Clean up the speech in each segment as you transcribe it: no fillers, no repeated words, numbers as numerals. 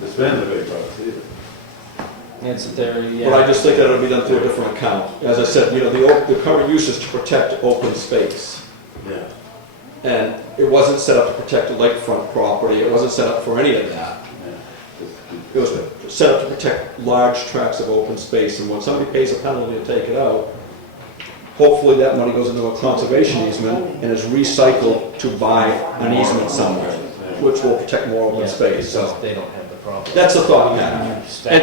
to spend the big bucks either. It's there, yeah. But I just think that it'll be done through a different account. As I said, you know, the current use is to protect open space. Yeah. And it wasn't set up to protect the lakefront property, it wasn't set up for any of that. It was set up to protect large tracts of open space, and when somebody pays a penalty to take it out, hopefully that money goes into a conservation easement and is recycled to buy an easement somewhere, which will protect more open space, so. They don't have the problem. That's the thought, yeah. It's If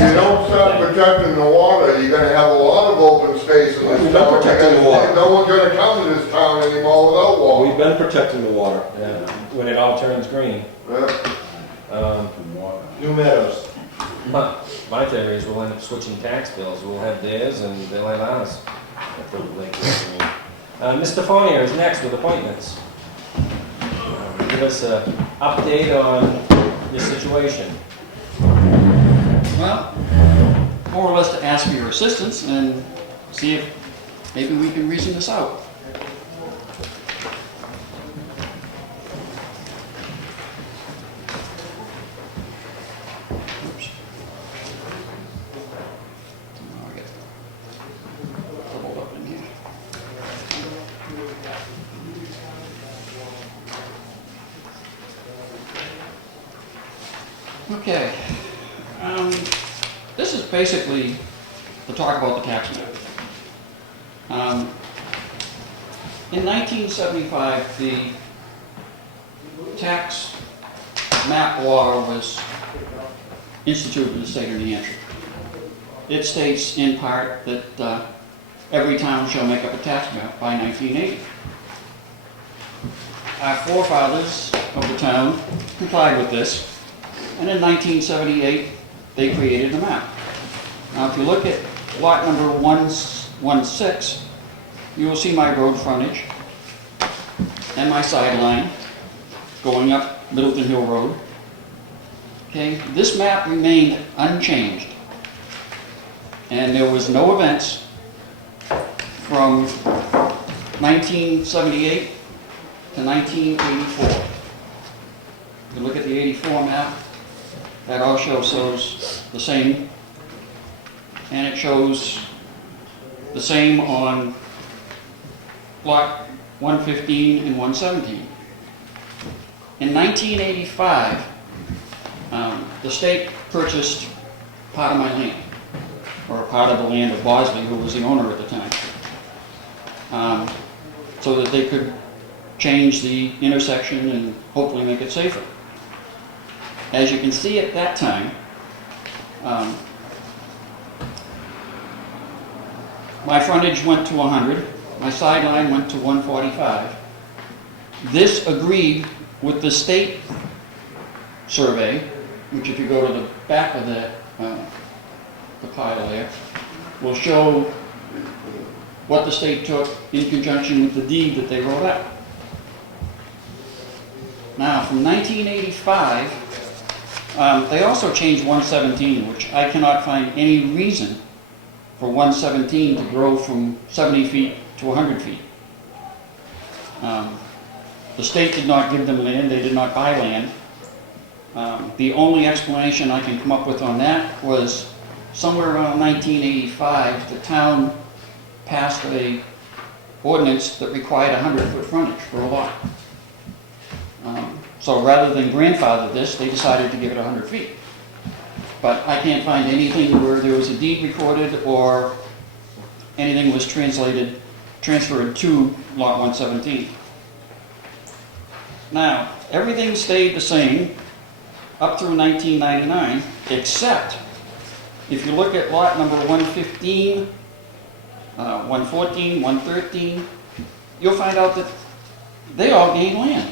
you don't start protecting the water, you're gonna have a lot of open space in We've this been town. protecting the water. No one's gonna come to this town anymore without water. We've been protecting the water. Yeah, when it all turns green. Yeah. New Meadows. My theory is we'll end up switching tax bills. We'll have theirs and they'll have ours. After the lake is green. Mr. Fournier is next with appointments. Give us an update on this situation. Well, more or less to ask for your assistance and see if maybe we can reason this out. Oops. Oh, I get doubled up in here. Okay. This is basically to talk about the tax map. In 1975, the tax map law was instituted in the state of New Hampshire. It states in part that every town shall make up a tax map by 1980. Our forefathers of the town complied with this, and in 1978, they created a map. Now, if you look at lot number 116, you will see my road frontage and my sideline going up Middleton Hill Road. Okay, this map remained unchanged, and there was no events from 1978 to 1984. If you look at the 84 map, that also shows the same, and it shows the same on block 115 and 117. In 1985, the state purchased part of my land, or a part of the land of Bosley, who was the owner at the time, so that they could change the intersection and hopefully make it safer. As you can see at that time, my frontage went to 100, my sideline went to 145. This agreed with the state survey, which if you go to the back of that, the pile there, will show what the state took in conjunction with the deed that they wrote out. Now, from 1985, they also changed 117, which I cannot find any reason for 117 to grow from 70 feet to 100 feet. The state did not give them land, they did not buy land. The only explanation I can come up with on that was somewhere around 1985, the town passed an ordinance that required 100-foot frontage for a lot. So rather than grandfather this, they decided to give it 100 feet. But I can't find anything where there was a deed recorded or anything was transferred to lot 117. Now, everything stayed the same up through 1999, except if you look at lot number 115, 114, 113, you'll find out that they all gained land.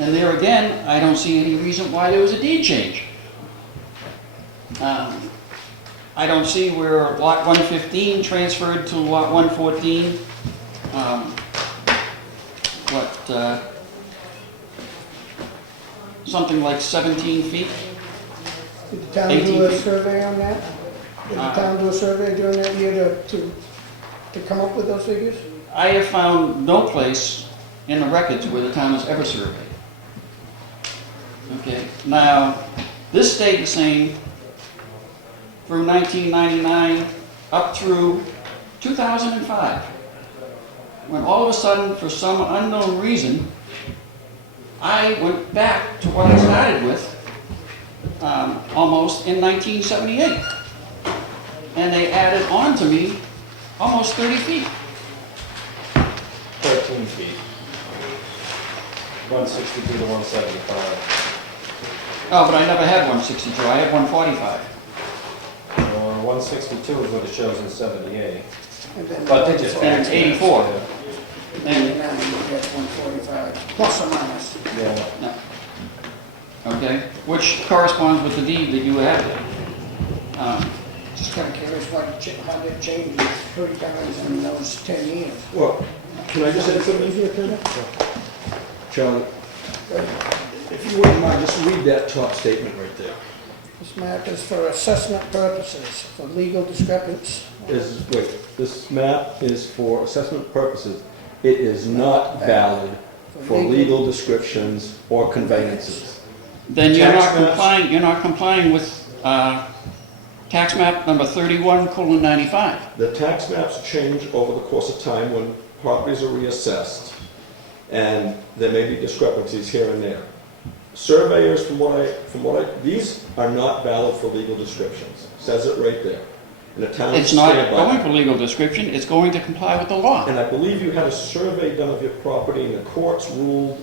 And there again, I don't see any reason why there was a deed change. I don't see where lot 115 transferred to lot 114. Something like 17 feet. Did the town 18 do a feet. survey on that? Did the town do a survey during that year to come up with those figures? I have found no place in the records where the town has ever surveyed. Now, this stayed the same through 1999 up through 2005. When all of a sudden, for some unknown reason, I went back to what I started with almost in 1978. And they added on to me almost 30 feet. 13 feet. 162 to 175. Oh, but I never had 162, I had 145. 162 is what it shows in 78. And then But they just And 84. And then now you get 145, plus or minus. Yeah. Okay, which corresponds with the deed that you have there. Just kind of curious how that changed 3 times in those 10 years. Well, can I just add something here, Ken? Charlie, if you wouldn't mind, just read that top statement right there. This map is for assessment purposes, for legal discrepancies. This map is for assessment purposes. It is not valid for legal descriptions or conveyances. Then you're Tax not maps. complying, you're not complying with tax map number 31:95. The tax maps change over the course of time when properties are reassessed, and there may be discrepancies here and there. Surveyors, these are not valid for legal descriptions. Says it right there. And the town It's not stand by going that. for legal description, it's going to comply with the law. And I believe you had a survey done of your property, and the courts ruled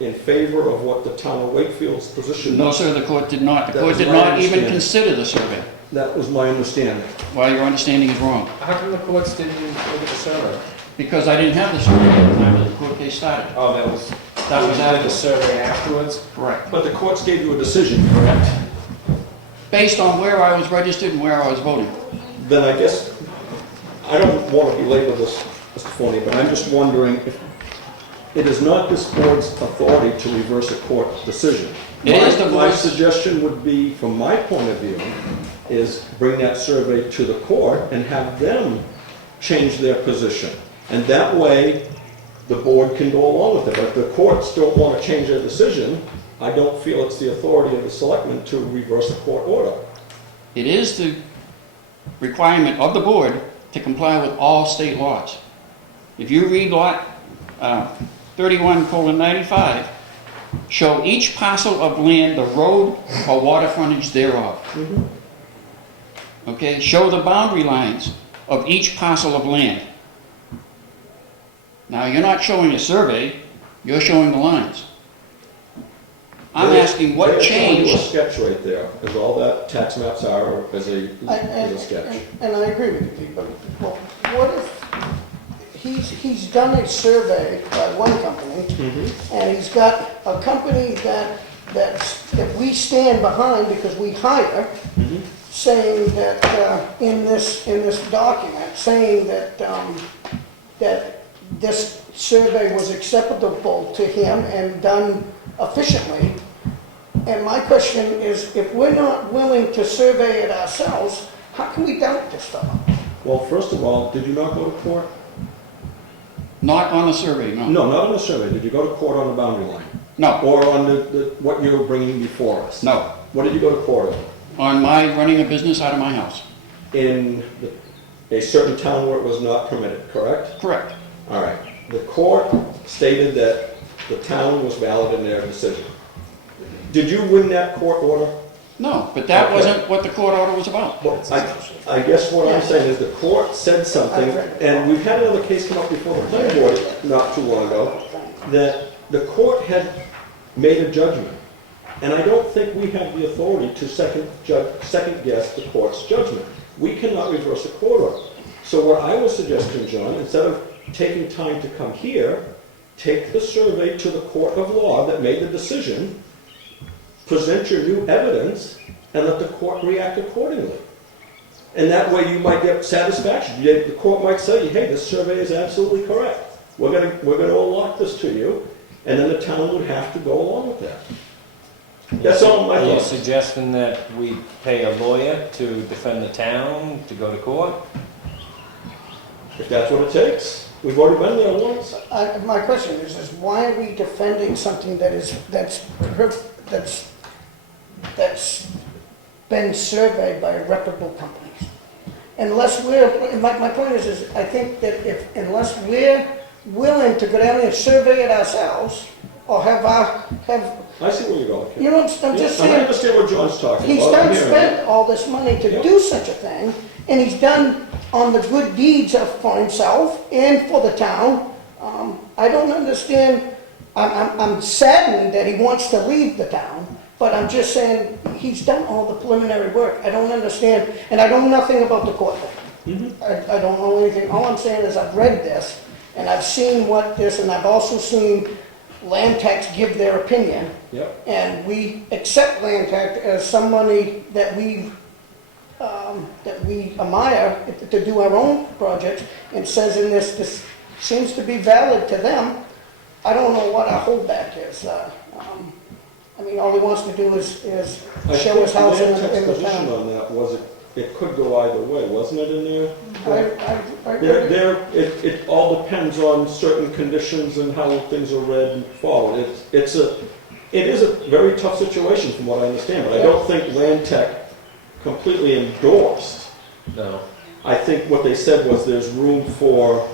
in favor of what the town of Wakefield's position No, was. sir, the court did not. The That court was did my not even understanding. consider the survey. That was my understanding. Well, your understanding is wrong. How come the courts didn't look at the survey? Because I didn't have the survey at the time that the court case started. Oh, that was after the survey afterwards? Correct. But the courts gave you a decision, correct? Based on where I was registered and where I was voting. Then I guess, I don't want to belabor this, Mr. Forney, but I'm just wondering if it is not this board's authority to reverse a court decision. It is the My board's- suggestion would be, from my point of view, is bring that survey to the court and have them change their position. And that way, the board can go along with it. But if the courts don't want to change their decision, I don't feel it's the authority of the selectmen to reverse a court order. It is the requirement of the board to comply with all state laws. If you read lot 31:95, show each parcel of land the road or water frontage thereof. Okay, show the boundary lines of each parcel of land. Now, you're not showing a survey, you're showing the lines. I'm asking what They're showing you a changed. sketch right there, is all that tax maps are, as a sketch. And I agree with you, Pete, but what if he's done a survey by one company, and he's got a company that we stand behind because we hire, saying that, in this document, saying that, that this survey was acceptable to him and done efficiently. And my question is, if we're not willing to survey it ourselves, how can we doubt this stuff? Well, first of all, did you not go to court? Not on the survey, no. No, not on the survey. Did you go to court on the boundary line? No, Or on what you're bringing before us? no. What did you go to court on? On my running a business out of my house. In a certain town where it was not permitted, correct? Correct. All right. The court stated that the town was valid in their decision. Did you win that court order? No, but that Okay. wasn't what the court order was about. Well, I guess what I'm saying is the court said something, and we've had another case come up before the planning board not too long ago, that the court had made a judgment. And I don't think we have the authority to second guess the court's judgment. We cannot reverse a court order. So what I was suggesting, John, instead of taking time to come here, take the survey to the court of law that made the decision, present your new evidence, and let the court react accordingly. And that way you might get satisfaction. The court might say, hey, this survey is absolutely correct. We're gonna allot this to you, and then the town would have to go along with that. That's all my Are you thoughts. suggesting that we pay a lawyer to defend the town, to go to court? If that's what it takes. We've already been there once. My question is why are we defending something that's that's been surveyed by reputable companies. Unless my point is I think that unless we're willing to go down there and survey it ourselves, or have, I see where you're going. Ken. you know, I'm just I saying, understand what John's talking he's about. I'm done hearing spent all this money to Yep. do such a thing, and he's done on the good deeds for himself and for the town. I don't understand, I'm saddened that he wants to leave the town, but I'm just saying, he's done all the preliminary work. I don't understand, and I know nothing about the court thing. I don't know anything. All I'm saying is I've read this, and I've seen what this, and I've also seen land tax give their opinion. Yep. And we accept land tax as somebody that we admire to do our own projects, and says in this seems to be valid to them. I don't know what our holdback is. I mean, all he wants to do is I show think his house the in land tax the position town. on that was it could go either way, wasn't it in there? It all depends on certain conditions and how things are read and followed. It is a very tough situation from what I understand, but I don't think Land Tech completely endorsed. No. I think what they said was there's room for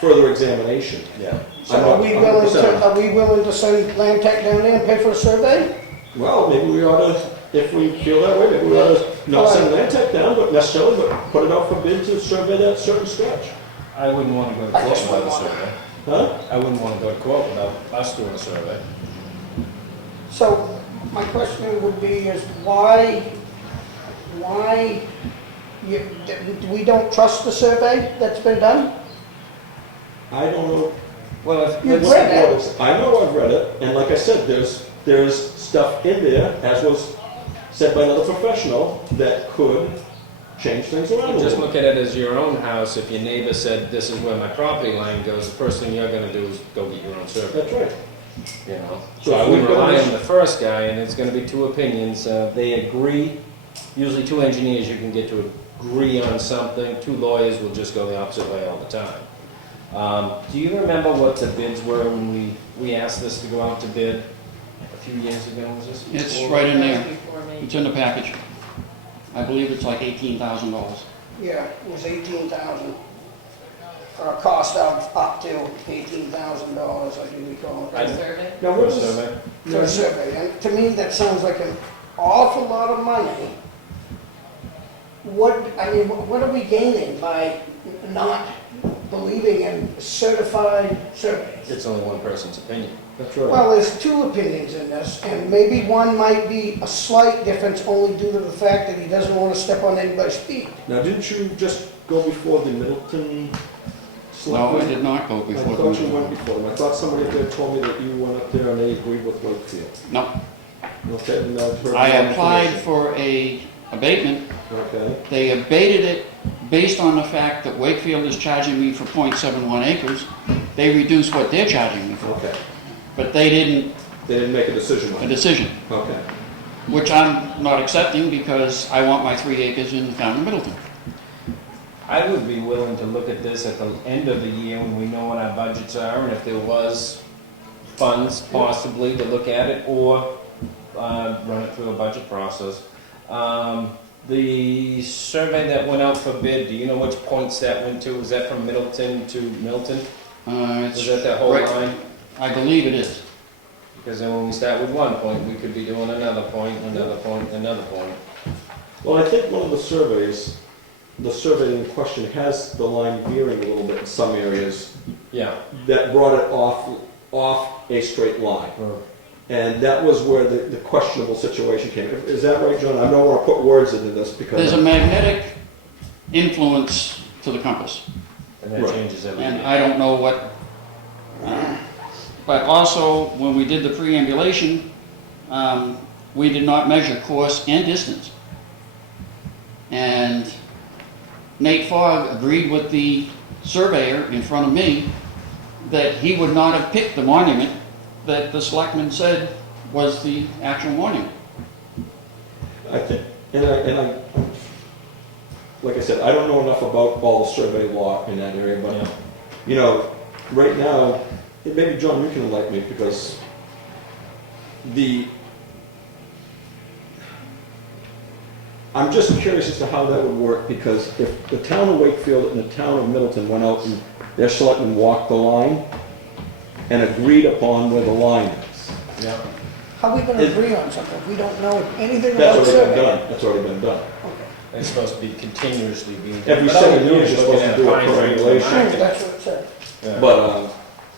further examination. Yeah. So I'm are not we 100%. willing to send land tech down there and pay for a survey? Well, maybe we ought to, if we feel that way, maybe we ought to not send Land Tech down, but put it out for bid to survey that certain stretch. I wouldn't want to go to I court just without a wouldn't want survey. Huh? I wouldn't want to go to court without us doing a survey. So my question would be is why we don't trust the survey that's been done? I don't know. Well, if, You've let's- read it. I know I've read it, and like I said, there's stuff in there, as was said by another professional, that could change things around a just little. look at it as your own house. If your neighbor said, this is where my property line goes, the first thing you're gonna do is go get your own survey, That's right. you know? So So I if wouldn't we've got rely this- on the first guy, and it's gonna be two opinions. They agree, usually two engineers you can get to agree on something. Two lawyers will just go the opposite way all the time. Do you remember what the bids were when we asked this to go out to bid a few years ago? Was this? It's before? right in there. Before me. It's in the package. I believe it's like $18,000. Yeah, it was 18,000. For a cost of up to $18,000, I do recall. I- Survey? Now, For what a is, survey? For a survey, and to me, that sounds like an awful lot of money. What are we gaining by not believing in certified surveys? It's only one person's opinion. that's right. Well, there's two opinions in this, and maybe one might be a slight difference only due to the fact that he doesn't want to step on anybody's feet. Now, didn't you just go before the Middleton No, Selectmen? I did not go I before thought you the... went before them. I thought somebody there told me that you went up there and they agreed with Wakefield. No, Okay, and I've heard. I more applied information. for a abatement. Okay, They abated it based on the fact that Wakefield is charging me for .71 acres. They reduced what they're charging me for, okay. but they didn't They didn't make a decision on a it. decision, Okay. which I'm not accepting because I want my 3 acres in the town of Middleton. I would be willing to look at this at the end of the year when we know what our budgets are, and if there was funds possibly to look at it, or run it through a budget process. The survey that went out for bid, do you know which points that went to? Was that from Middleton to Milton? It's Was that that whole right- line? I believe it is. Because then when we start with one point, we could be doing another point, another point, another point. Well, I think one of the surveys, the survey in question has the line veering a little bit in some areas Yeah. that brought it off a straight line. And that was where the questionable situation came. Is that right, John? I don't want to put words into this because. There's a magnetic influence to the compass, And that Right. changes every and year. I don't know what. But also, when we did the preambulation, we did not measure course and distance. And Nate Fogg agreed with the surveyor in front of me that he would not have picked the monument that the selectmen said was the actual monument. I think, like I said, I don't know enough about all the survey law in that area, but, Yeah. you know, right now, and maybe John, you can enlighten me, because I'm just curious as to how that would work, because if the town of Wakefield and the town of Middleton went out and their selectmen walked the line and agreed upon where the line is. Yeah. How are we gonna agree on something if we don't know anything That's about already been survey? done, that's already been done. Okay. It's supposed to be continuously being done. Every But all 7 we do years is you're looking supposed at to do a pine trees and triangulation. marking it. That's what it said. Yeah. But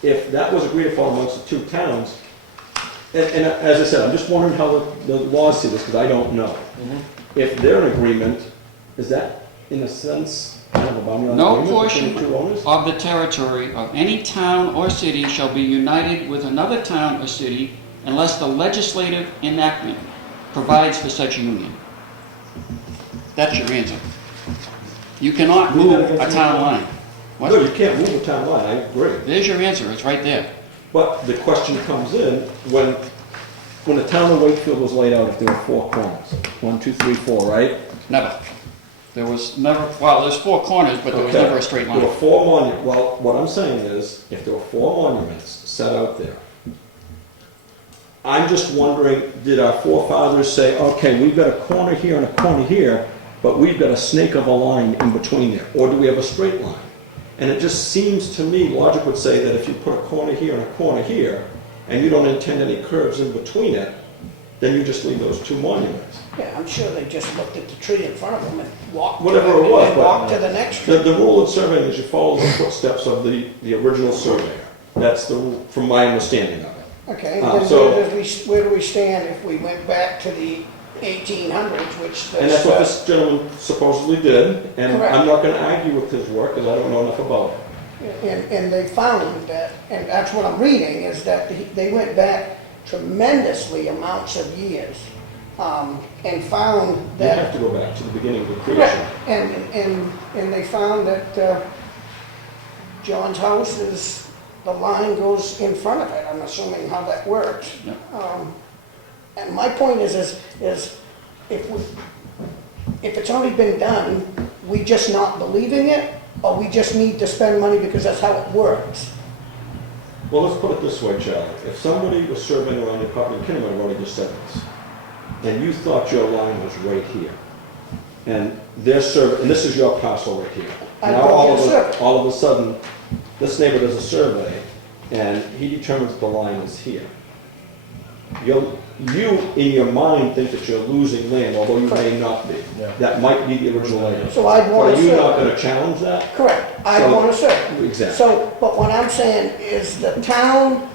if that was agreed upon amongst the two towns, and as I said, I'm just wondering how the laws see this, because I don't know. If they're in agreement, is that, in a sense, kind of a boundary line No agreement between portion the two owners? of the territory of any town or city shall be united with another town or city unless the legislative enactment provides for such union. That's your answer. You cannot move a town line. No, What? you can't move a town line, I agree. There's your answer, it's right there. But the question comes in, when the town of Wakefield was laid out, if there were 4 corners, 1, 2, 3, 4, right? Never. There was never, well, there's 4 corners, but there was Okay. never a straight There were line. 4 monuments, well, what I'm saying is, if there were 4 monuments set out there, I'm just wondering, did our forefathers say, okay, we've got a corner here and a corner here, but we've got a snake of a line in between there, or do we have a straight line? And it just seems to me, logic would say that if you put a corner here and a corner here, and you don't intend any curves in between it, then you just leave those 2 monuments. Yeah, I'm sure they just looked at the tree in front of them and walked. Whatever it was, and but- walked to the next tree. The rule of surveying is you follow the footsteps of the original surveyor. That's the, rule, from my understanding of it. Okay, Ah, then so- where do we stand if we went back to the 1800s, which And that's what this gentleman supposedly did, and Correct. I'm not gonna argue with his work, because I don't know enough about it. and they found that, and that's what I'm reading, is that they went back tremendously amounts of years, and found You that. have to go back to the beginning of the Correct, creation. and they found that John's house is, the line goes in front of it, I'm assuming how that works. Yeah. And my point is if it's already been done, we just not believing it, or we just need to spend money because that's how it works? Well, let's put it this way, Charlie. If somebody was surveying around your property, Kenny might have already just said this, and you thought your line was right here, and their survey, and this is your parcel right here. I Now, don't all get a of survey. a, all of a sudden, this neighbor does a survey, and he determines the line is here. You, in your mind, think that you're losing land, although you may not be. Yeah. That might be the original land. So I'd want But a are you not survey. gonna challenge that? Correct, I So- want a survey. Exactly. So, but what I'm saying is the town,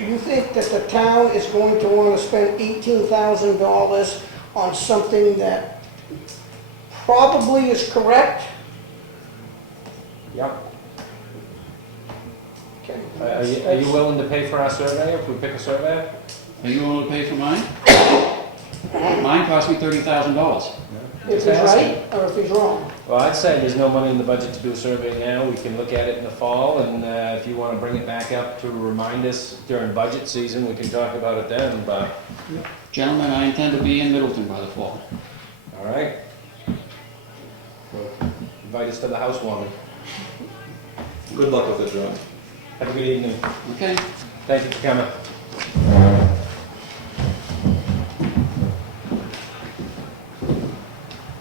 you think that the town is going to want to spend $18,000 on something that probably is correct? Yep. Okay. Are you willing to pay for our survey if we pick a surveyor? Are you willing to pay for mine? Mine cost me $30,000. If he's Just asking. right, or if he's wrong? Well, I'd say there's no money in the budget to do a survey now. We can look at it in the fall, and if you want to bring it back up to remind us during budget season, we can talk about it then, but, Gentlemen, I intend to be in Middleton by the fall. all right. Well, invite us to the housewarming. Good luck with it, John. Have a good evening. Okay? Thank you for coming.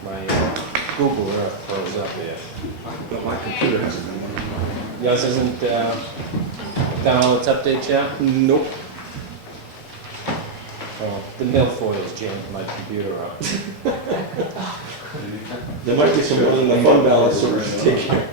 My Google Earth froze up there. But my computer hasn't been running. Yours isn't done all its updates yet? Nope. Oh, the milfoil's jammed my computer up. There might be some money in the fund balance, so we should take care.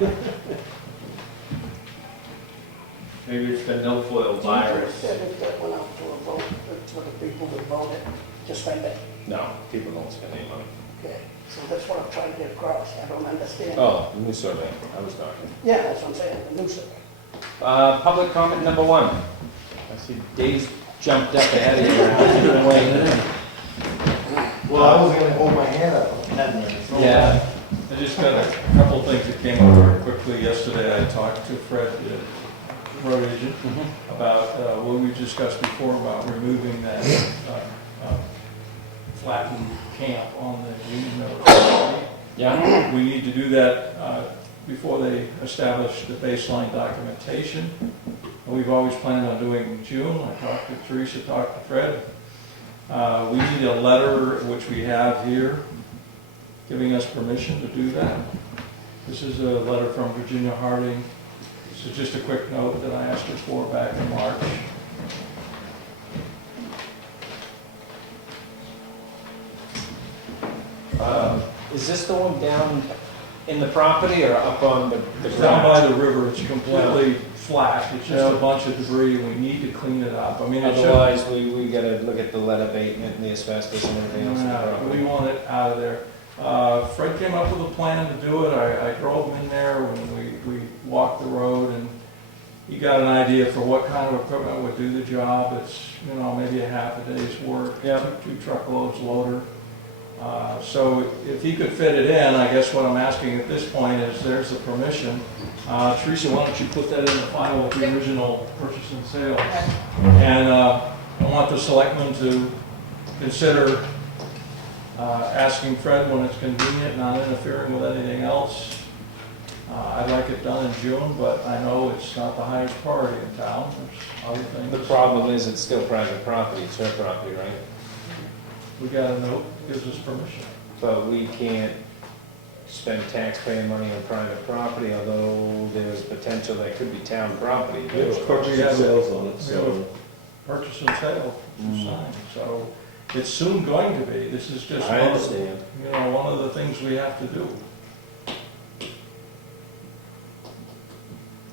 Maybe it's the milfoil virus. Said if that went out to a vote, that's what the people would vote it, to spend it. No, people don't spend any money. Okay, so that's what I'm trying to get across, I don't understand. Oh, the new survey, I was talking. Yeah, that's what I'm saying, the new survey. Public comment number 1. I see Dave's jumped up ahead of you. You're waiting. Well, I was gonna hold my hand up for 10 minutes. Yeah. I just got a couple of things that came up very quickly yesterday. I talked to Fred, the road agent, about what we discussed before about removing that flattened camp on the Green Meadow property. Yeah? We need to do that before they establish the baseline documentation. We've always planned on doing it in June. I talked to Teresa, talked to Fred. We need a letter, which we have here, giving us permission to do that. This is a letter from Virginia Harding. This is just a quick note that I asked her for back in March. Is this the one down in the property or up on the It's down by ground? the river, it's completely flat, it's just a bunch of debris, we need to clean it up. I mean, it should, Otherwise, we gotta look at the lead abatement and the asbestos and everything else in the we property. want it out of there. Fred came up with a plan to do it, I drove him in there when we walked the road, and he got an idea for what kind of equipment would do the job. It's, maybe a half a day's work, Yeah. two truckloads loader. So if he could fit it in, I guess what I'm asking at this point is, there's the permission. Teresa, why don't you put that in the file with the original purchase and sale? And I want the selectmen to consider asking Fred when it's convenient, not interfering with anything else. I'd like it done in June, but I know it's not the highest priority in town. There's other things. The problem is it's still private property, it's her property, right? We got a note, gives us permission. But we can't spend taxpayer money on private property, although there's potential that could be town property. There's purchase and sales on it, We so. have a purchase and sale to sign, so it's soon going to be. This is just I one of, understand. one of the things we have to do.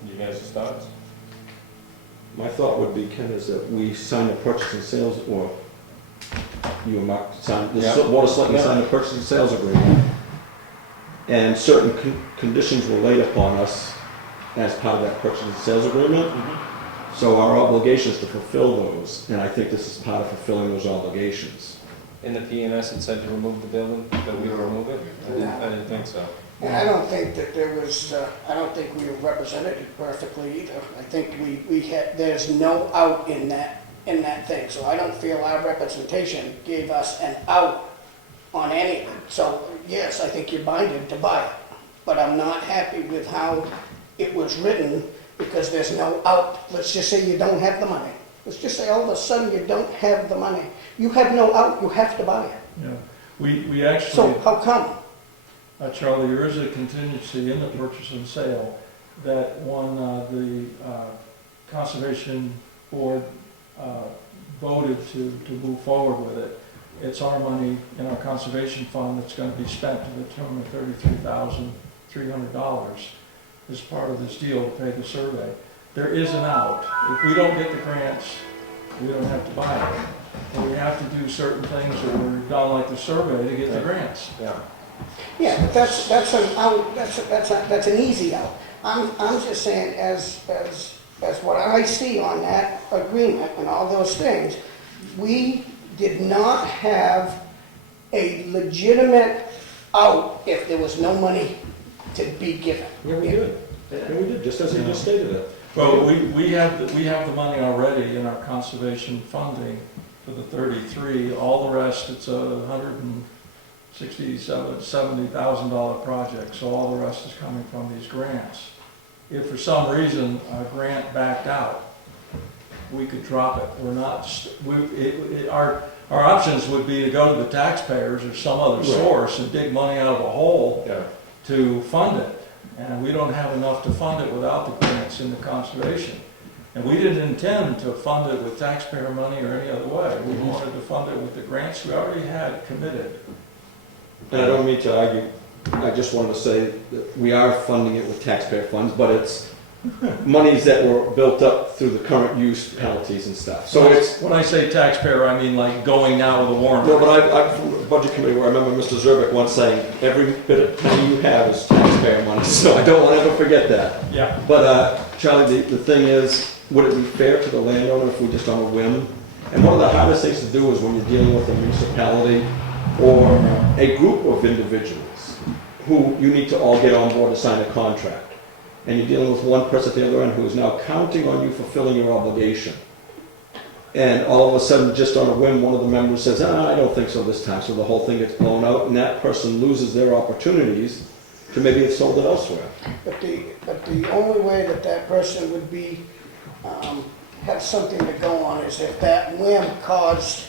You guys' thoughts? My thought would be, Ken, is that we sign the purchase and sales, or you and Mark sign, the Yeah. Board of Selectmen Yeah. sign the purchase and sales agreement, and certain conditions were laid upon us as part of that purchase and sales agreement. So our obligation is to fulfill those, and I think this is part of fulfilling those obligations. In the PNS, it said to remove the building, that we remove it? I didn't think so. And I don't think that there was, I don't think we were represented perfectly either. I think we had, there's no out in that thing. So I don't feel our representation gave us an out on anything. So yes, I think you're binded to buy it. But I'm not happy with how it was written because there's no out. Let's just say you don't have the money. Let's just say all of a sudden you don't have the money. You have no out, you have to buy it. Yeah. We actually. So how come? Charlie, there is a contingency in the purchase and sale that when the Conservation Board voted to move forward with it, it's our money in our conservation fund that's going to be spent to the tune of $33,300 as part of this deal to pay the survey. There is an out. If we don't get the grants, we don't have to buy it. And we have to do certain things that were done like the survey to get the grants. Yeah. Yeah, but that's an out, that's an easy out. I'm just saying, as what I see on that agreement and all those things, we did not have a legitimate out if there was no money to be given. Yeah, we did. Yeah, we did, just as you just stated it. Well, we have the money already in our conservation funding for the 33. All the rest, it's $70,000 project, so all the rest is coming from these grants. If for some reason a grant backed out, we could drop it. We're not, our options would be to go to the taxpayers or some other source and dig money out of a hole Yeah. to fund it. And we don't have enough to fund it without the grants in the conservation. And we didn't intend to fund it with taxpayer money or any other way. We wanted to fund it with the grants we already had committed. And I don't mean to argue, I just wanted to say that we are funding it with taxpayer funds, but it's monies that were built up through the current use penalties and stuff. So it's, When I say taxpayer, I mean like going now with a warrant. no, but I'm from the budget committee where I remember Mr. Zerbeck once saying, every bit of money you have is taxpayer money, so I don't want to ever forget that. Yeah. But Charlie, the thing is, would it be fair to the landowner if we just on a whim? And one of the hardest things to do is when you're dealing with a municipality or a group of individuals who you need to all get on board to sign a contract. And you're dealing with one person at the other end who is now counting on you fulfilling your obligation. And all of a sudden, just on a whim, one of the members says, I don't think so this time, so the whole thing gets blown out, and that person loses their opportunities to maybe have sold it elsewhere. But the only way that person would be, have something to go on is if that whim caused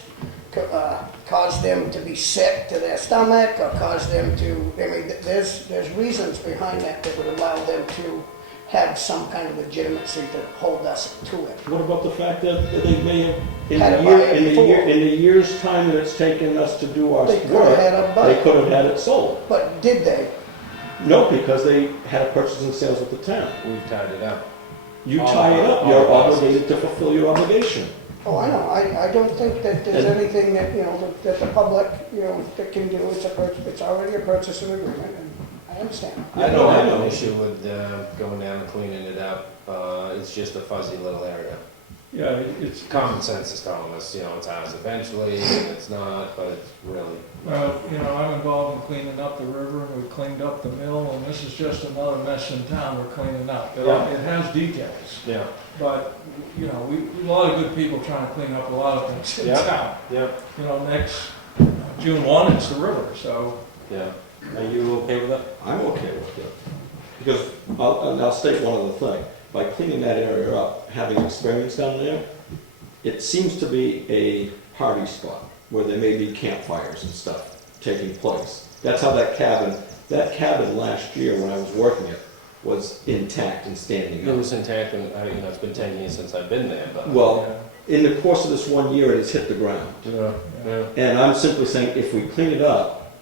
cause them to be sick to their stomach or cause them to, I mean, there's reasons behind that that would allow them to have some kind of legitimacy to hold us to it. What about the fact that they may have, Had it by in the year's time that it's taken us to do our They could have work, had a they budget, could have had it sold? but did they? No, because they had a purchase and sales with the town. We've tied it up. You All tie it up, all you're process. obligated to fulfill your obligation. Oh, I know, I don't think that there's And- anything that, you know, that the public, you know, that can do, it's already a purchasing agreement, and I understand. I don't have an issue with going down and cleaning it up. It's just a fuzzy little area. Yeah, it's, Common sense is telling us, you know, it's ours eventually, and it's not, but it's really. well, you know, I'm involved in cleaning up the river, and we cleaned up the mill, and this is just another mess in town we're cleaning up. It has details, Yeah. but, you know, a lot of good people trying to clean up a lot of things in Yeah. town. Yeah. You know, next June 1, it's the river, so. Yeah. Are you okay with that? I'm okay with it. Because, I'll state one other thing. By cleaning that area up, having experience down there, it seems to be a party spot where there may be campfires and stuff taking place. That's how that cabin last year when I was working it was intact and standing It up. was intact, and, you know, it's been 10 years since I've been there, but. Well, in the course of this 1 year, it has hit the ground. Yeah, yeah. And I'm simply saying, if we clean it up,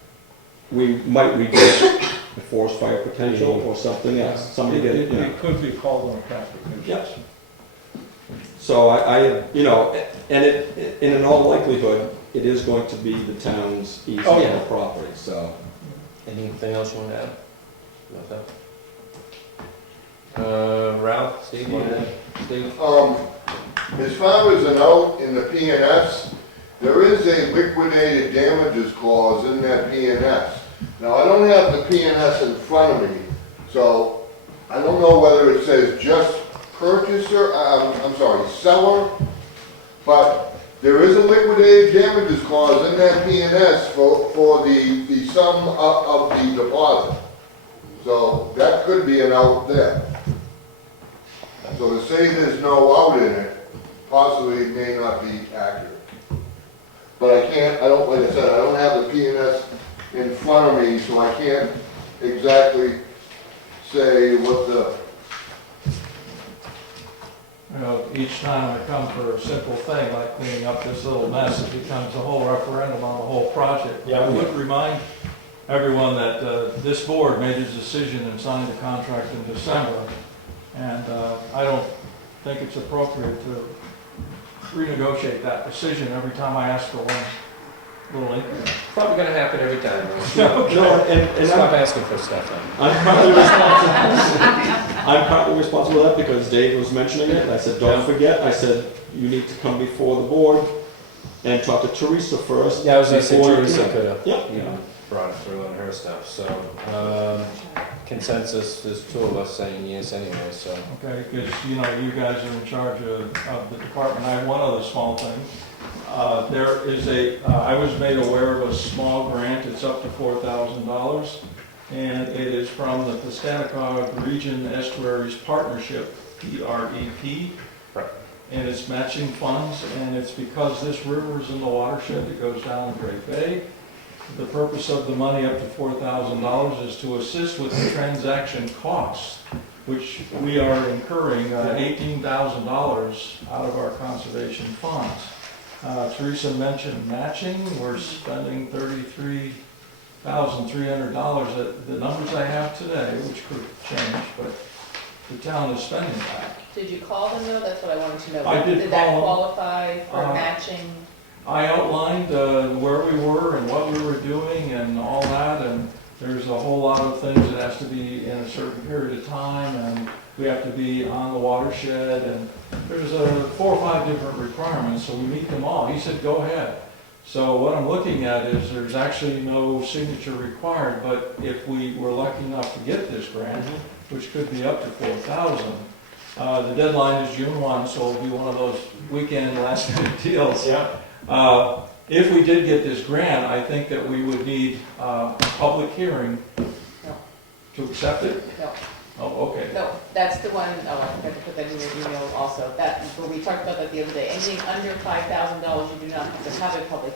we might reduce the forest fire potential or something else. Somebody get, you know. It could be called on traffic Yeah. congestion. So you know, and in all likelihood, it is going to be the town's easement Oh, yeah. of property, so. Anything else you want to add? About that? Ralph, Steve, want to, Steve? As far as a note in the P&S, there is a liquidated damages clause in that P&S. Now, I don't have the P&S in front of me, so I don't know whether it says just purchaser, I'm sorry, seller, but there is a liquidated damages clause in that P&S for the sum of the deposit. So that could be an out there. So to say there's no out in it, possibly may not be accurate. But I don't, like I said, I don't have the P&S in front of me, so I can't exactly say what the, You know, each time I come for a simple thing like cleaning up this little mess, it becomes a whole referendum on the whole project. Yeah. I would remind everyone that this board made a decision and signed a contract in December, and I don't think it's appropriate to renegotiate that decision every time I ask for one little increment. Probably gonna happen every time, though. No, and Stop asking for stuff, then. I'm partly responsible. I'm partly responsible for that because Dave was mentioning it, and I said, don't forget, I said, you need to come before the board and talk to Teresa first. Yeah, I was gonna say before- Teresa could have, Yeah. you know, brought it through on her stuff, so, consensus, there's two of us saying yes anyway, so. Okay, because, you know, you guys are in charge of the department. I have one other small thing. There is I was made aware of a small grant, it's up to $4,000, and it is from the Piscataqua Region Estuaries Partnership, PREP. Right. And it's matching funds, and it's because this river is in the watershed that goes down the Great Bay. The purpose of the money up to $4,000 is to assist with the transaction costs, which we are incurring $18,000 out of our conservation funds. Teresa mentioned matching, we're spending $33,300. The numbers I have today, which could change, but the town is spending that. Did you call them though? That's what I wanted to know. I did that call them. qualify for Uh, matching? I outlined where we were and what we were doing and all that, and there's a whole lot of things that has to be in a certain period of time, and we have to be on the watershed, and there's 4 or 5 different requirements, so we meet them all. He said, go ahead. So what I'm looking at is there's actually no signature required, but if we were lucky enough to get this grant, which could be up to $4,000, the deadline is June 1, so it'll be one of those weekend last minute deals. Yeah. If we did get this grant, I think that we would need a public hearing No. to accept it. No, Oh, okay. no, that's the one, oh, I forgot to put that in your email also. That, where we talked about that the other day. Anything under $5,000, you do not have to have a public hearing.